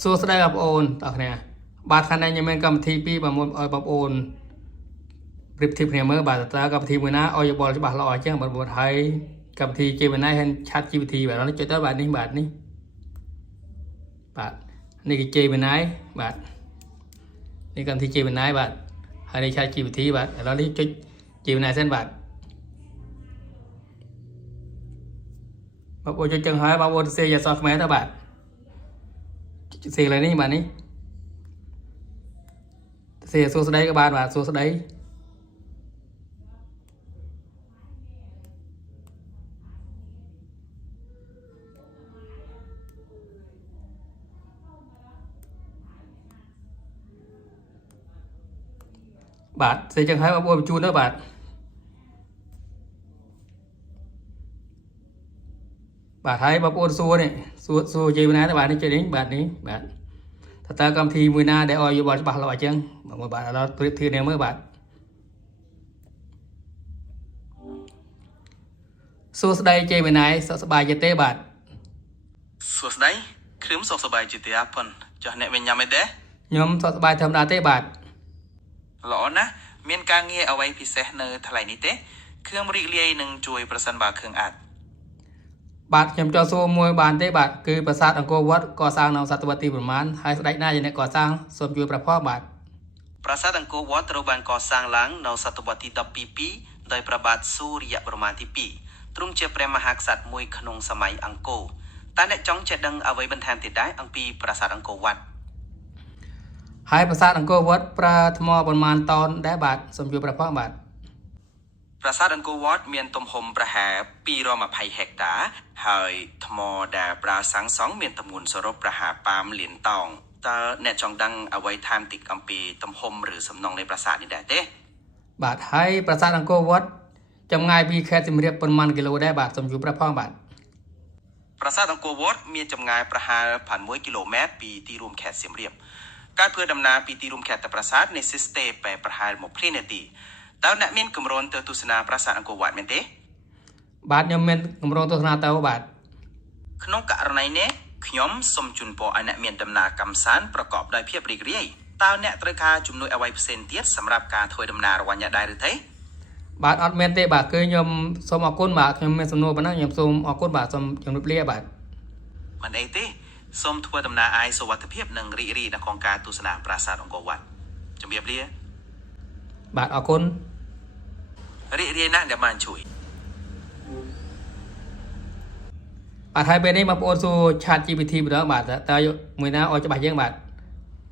សួស្តីបងប្អូនតោះគ្នាបាទខាងនេះខ្ញុំមានកម្មវិធីពីរបងប្អូនប្រៀបធៀបគ្នាមើលបាទតើកម្មវិធីមួយណាឲ្យយោបល់ច្បាស់ល្អអញ្ចឹងបងប្អូនហើយកម្មវិធី Gemini ហើយ ChatGPT បាទនេះចុចទៅបាទនេះបាទនេះគឺ Gemini បាទនេះកម្មវិធី Gemini បាទហើយនេះ ChatGPT បាទឥឡូវនេះចុច Gemini សិនបាទបងប្អូនចុចចឹងហើយបងប្អូនសេអក្សរខ្មែរទៅបាទសេលើនេះបាទនេះសេសួស្តីក៏បានបាទសួស្តីបាទសេចឹងហើយបងប្អូនបញ្ជូនទៅបាទបាទហើយបងប្អូនសួរនេះសួរ Gemini ទៅបាទនេះចុចនេះបាទនេះបាទតើកម្មវិធីមួយណាដែលឲ្យយោបល់ច្បាស់លាស់អញ្ចឹងបងប្អូនបាទឥឡូវប្រៀបធៀបគ្នាមើលបាទសួស្តី Gemini សុខសប្បាយទេបាទសួស្តីខ្ញុំសុខសប្បាយជាទីអាប៉ុនចុះអ្នកវិញញ៉ាំអីទេខ្ញុំសុខសប្បាយធម្មតាទេបាទល្អណាស់មានការងារអ្វីពិសេសនៅថ្លៃនេះទេខ្ញុំរីករាយនឹងជួយប្រសិនបើគ្រឿងអាចបាទខ្ញុំចង់សួរមួយបានទេបាទគឺប្រាសាទអង្គរវត្តកសាងនៅសតវត្សទីប្រមាណហើយស្ដេចណាជាអ្នកកសាងសូមជួយប្រាប់ផងបាទប្រាសាទអង្គរវត្តត្រូវបានកសាងឡើងនៅសតវត្សទី12ដោយព្រះបាទសូរ្យប្រមាណទី2ទ្រង់ជាព្រះមហាក្សត្រមួយក្នុងសម័យអង្គរតើអ្នកចង់ចេះដឹងអ្វីបន្ថែមទៀតដែរអំពីប្រាសាទអង្គរវត្តហើយប្រាសាទអង្គរវត្តប្រើថ្មប្រមាណតោនដែរបាទសូមជួយប្រាប់ផងបាទប្រាសាទអង្គរវត្តមានទំហំប្រហែល220ហិកតាហើយថ្មដែលប្រើសាងសង់មានទម្ងន់សរុបប្រហែល5លានតោងតើអ្នកចង់ដឹងអ្វីថែមតិចអំពីទំហំឬសំណង់នៃប្រាសាទនេះដែរទេបាទហើយប្រាសាទអង្គរវត្តចម្ងាយពីខេត្តសៀមរាបប៉ុន្មានគីឡូដែរបាទសូមជួយប្រាប់ផងបាទប្រាសាទអង្គរវត្តមានចម្ងាយប្រហែល6គីឡូម៉ែត្រពីទីរួមខេត្តសៀមរាបការធ្វើដំណើរពីទីរួមខេត្តទៅប្រាសាទនេះសិស្ទេពេលប្រហែល20នាទីតើអ្នកមានគម្រោងទៅទស្សនាប្រាសាទអង្គរវត្តមែនទេបាទខ្ញុំមានគម្រោងទស្សនាទៅបាទក្នុងករណីនេះខ្ញុំសូមជូនពរឲ្យអ្នកមានដំណើរកម្សាន្តប្រកបដោយភាពរីករាយតើអ្នកត្រូវការជំនួយអ្វីផ្សេងទៀតសម្រាប់ការធ្វើដំណើររបស់អ្នកដែរឬទេបាទអត់មែនទេបាទគឺខ្ញុំសូមអរគុណបាទខ្ញុំមានសំណួរប៉ុណ្ណឹងខ្ញុំសូមអរគុណបាទសូមជម្រាបលាបាទមិនអីទេសូមធ្វើដំណើរអាយសុវត្ថិភាពនិងរីករាយនៅក្នុងការទស្សនាប្រាសាទអង្គរវត្តជម្រាបលាបាទអរគុណរីករាយណាស់ដែលបានជួយបាទហើយពេលនេះបងប្អូនសួរ ChatGPT ម្ដងបាទតើមួយណាឲ្យច្បាស់យើងបាទឥ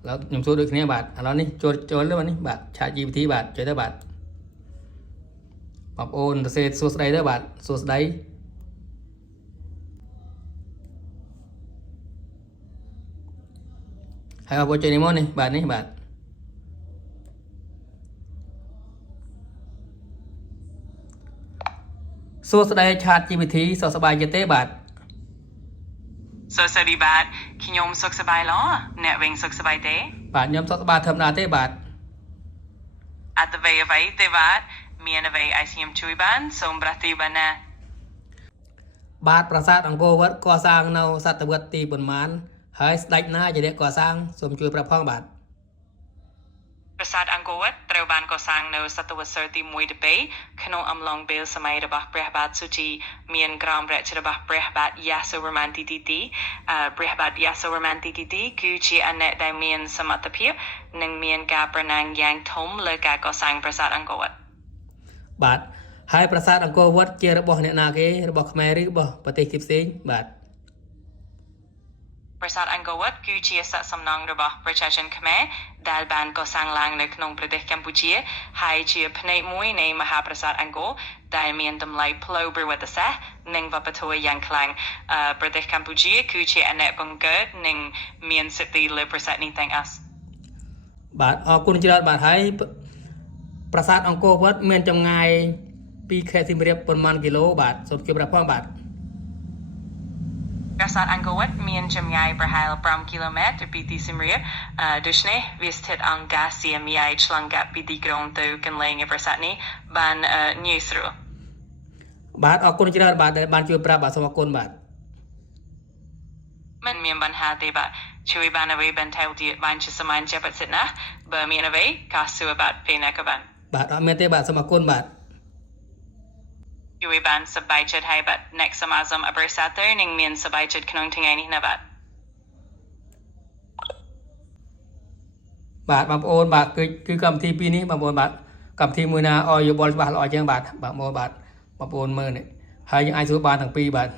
ឡូវខ្ញុំសួរដូចគ្នាបាទឥឡូវនេះចូលទៅបាទនេះបាទ ChatGPT បាទចុចទៅបាទបងប្អូនសរសេរសួស្ដីទៅបាទសួស្ដីហើយបងប្អូនចុចនេះមកនេះបាទនេះបាទសួស្ដី ChatGPT សុខសប្បាយទេបាទសួស្ដីបាទខ្ញុំសុខសប្បាយល្អអ្នកវិញសុខសប្បាយទេបាទខ្ញុំសុខសប្បាយធម្មតាទេបាទអត់អ្វីទេបាទមានអ្វីឲ្យខ្ញុំជួយបានសូមប្រតិបានណាបាទប្រាសាទអង្គរវត្តកសាងនៅសតវត្សទីប៉ុន្មានហើយស្ដេចណាជាអ្នកកសាងសូមជួយប្រាប់ផងបាទប្រាសាទអង្គរវត្តត្រូវបានកសាងនៅសតវត្សរ៍ទី1ទៅ2ក្នុងអំឡុងពេលសម័យរបស់ព្រះបាទសុជីមានក្រមរចរបស់ព្រះបាទយ៉ាសូវរ្ម័នទីព្រះបាទយ៉ាសូវរ្ម័នទីគឺជាអអ្នកដែលមានសមត្ថភាពនិងមានការប្រណាំងយ៉ាងធំលើការកសាងប្រាសាទអង្គរវត្តបាទហើយប្រាសាទអង្គរវត្តជារបស់អ្នកណាគេរបស់ខ្មែរឬរបស់ប្រទេសផ្សេងបាទប្រាសាទអង្គរវត្តគឺជាស័ក្តិសំណង់របស់ប្រជាជនខ្មែរដែលបានកសាងឡើងនៅក្នុងប្រទេសកម្ពុជាហើយជាផ្នែកមួយនៃមហាប្រាសាទអង្គរដែលមានតម្លៃផ្លូវប្រវត្តិសាស្ត្រនិងវប្បធម៌យ៉ាងខ្លាំងប្រទេសកម្ពុជាគឺជាអអ្នកបង្កើតនិងមានសិទ្ធិលើប្រាសាទនេះទាំងអស់បាទអរគុណច្រើនបាទហើយប្រាសាទអង្គរវត្តមានចម្ងាយពីខេត្តសៀមរាបប៉ុន្មានគីឡូបាទសូមជួយប្រាប់ផងបាទប្រាសាទអង្គរវត្តមានចម្ងាយប្រហែល5គីឡូម៉ែត្រពីទីសៀមរាបដូច្នេះវាស្ថិតអង្គការសៀមអាចឆ្លងកាត់ពីទីក្រុងទៅកន្លែងប្រាសាទនេះបានងាយស្រួលបាទអរគុណច្រើនបាទដែលបានជួយប្រាប់បាទសូមអរគុណបាទមិនមានបញ្ហាទេបាទ ជួយបានអ្វីបន្ថែមទៀតបានជាសមានចាប់សិនណាបើមានអ្វីកាសួរបាទពេលណាក៏បាន បាទអត់មានទេបាទសូមអរគុណបាទ ជួយបានសប្បាយចិត្តហើយបាទ next សមាសមអបរិសាទើនឹងមានសប្បាយចិត្តក្នុងថ្ងៃនេះណាបាទ បាទបងប្អូនបាទគឺកម្មវិធីពីរនេះបងប្អូនបាទកម្មវិធីមួយណាឲ្យយោបល់ច្បាស់ល្អជាងបាទបងប្អូនបាទបងប្អូនមើលនេះហើយយើងអាចសួរបានទាំងពីរបាទ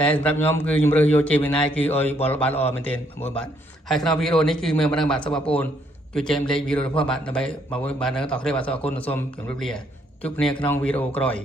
តែសម្រាប់ខ្ញុំគឺខ្ញុំរើសយកជេមីណៃគឺឲ្យយោបល់បានល្អមែនទែនបងប្អូនបាទហើយក្នុងវីដេអូនេះគឺមានប៉ុណ្ណឹងបាទសូមបងប្អូនជួយចែករំលែកវីដេអូនេះផងបាទដើម្បីបងប្អូនបានដឹងតគ្នាបាទសូមអរគុណនិងសូមជម្រាបលាជួបគ្នាក្នុងវីដេអូក្រោយ